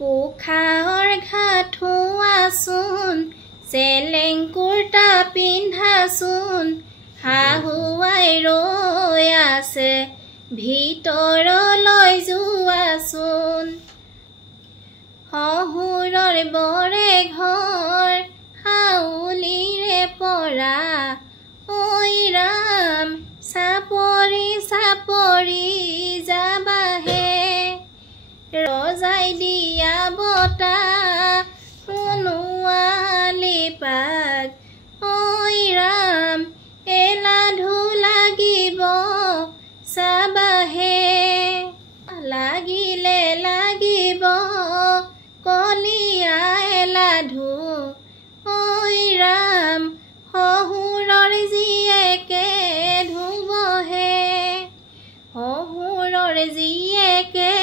কুখাৰ ঘাঠুৱাচোন চেলেং কুৰ্তা পিন্ধাচোন শাহুৱাই ৰৈ আছে ভিতৰলৈ যোৱাচোন শহুৰৰ বৰে ঘৰ হাউলিৰে পৰা ঐ ৰাম চাপৰি চাপৰি যাবাহে ৰজাই দিয়া বতা শুনোৱালি পাক ঐ ৰাম এলাধু লাগিব চাবাহে লাগিলে লাগিব কলিয়া এলাধু ঐ ৰাম শহুৰৰ জীয়েকে ধুবহে শহুৰৰ জীয়েকে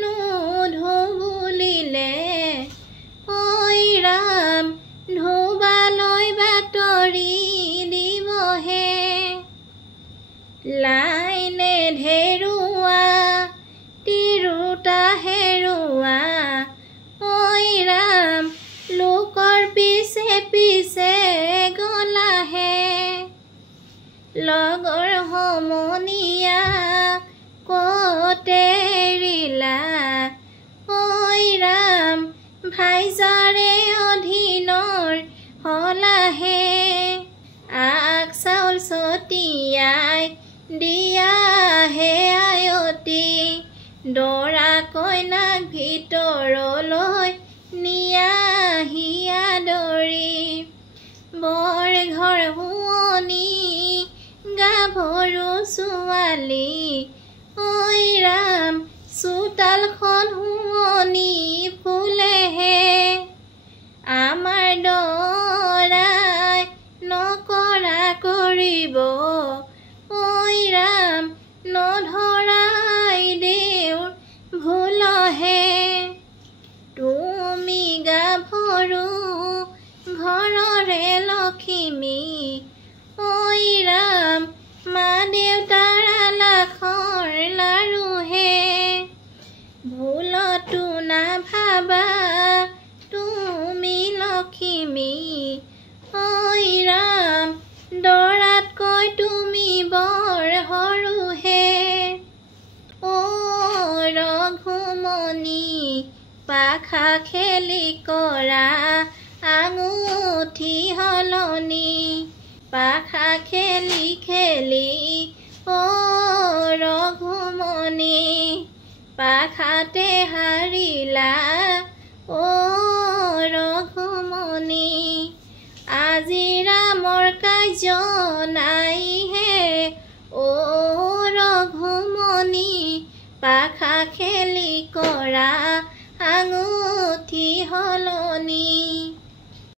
নুধু বুলিলে ঐ ৰাম ধুবালৈ বাতৰি দিবহে লাইনে ধেৰুৱা তিৰোতা হেৰুৱা ঐ ৰাম লোকৰ পিছে পিছে গলাহে লগৰ সমনীয়া কতে এৰিলা ঐ ৰাম ভাইজাৰে অধীনৰ হলাহে আগ চাউল ছটিয়াই দিয়াহে আয়তি দৰা কইনাক ভিতৰলৈ নিয়াহি আদৰি বৰ ঘৰ শুৱনি গাভৰু ছোৱালী ঐ ৰাম চোতালখন শুৱনি ফুলেহে আমাৰ দৰাই নকৰা কৰিব ঐ ৰাম নধৰাই দেউৰ ভুলহে তুমি গাভৰু ঘৰৰে লখিমী ঐ ৰাম মা দেউতাৰ আলাসৰ লাৰুহে ভুলতো নাভাবা তুমি লখিমী ঐ ৰাম দৰাতকৈ তুমি বৰ সৰুহে ও ৰঘুমণি পাখা খেলি কৰা আঙুঠি সলনি পাখা খেলি খেলি ও ৰঘুমণি পাখাতে হাৰিলা ও ৰঘুমণি আজি ৰামৰ কাৰ্য নাইহে ও ৰঘুমণি পাখা খেলি কৰা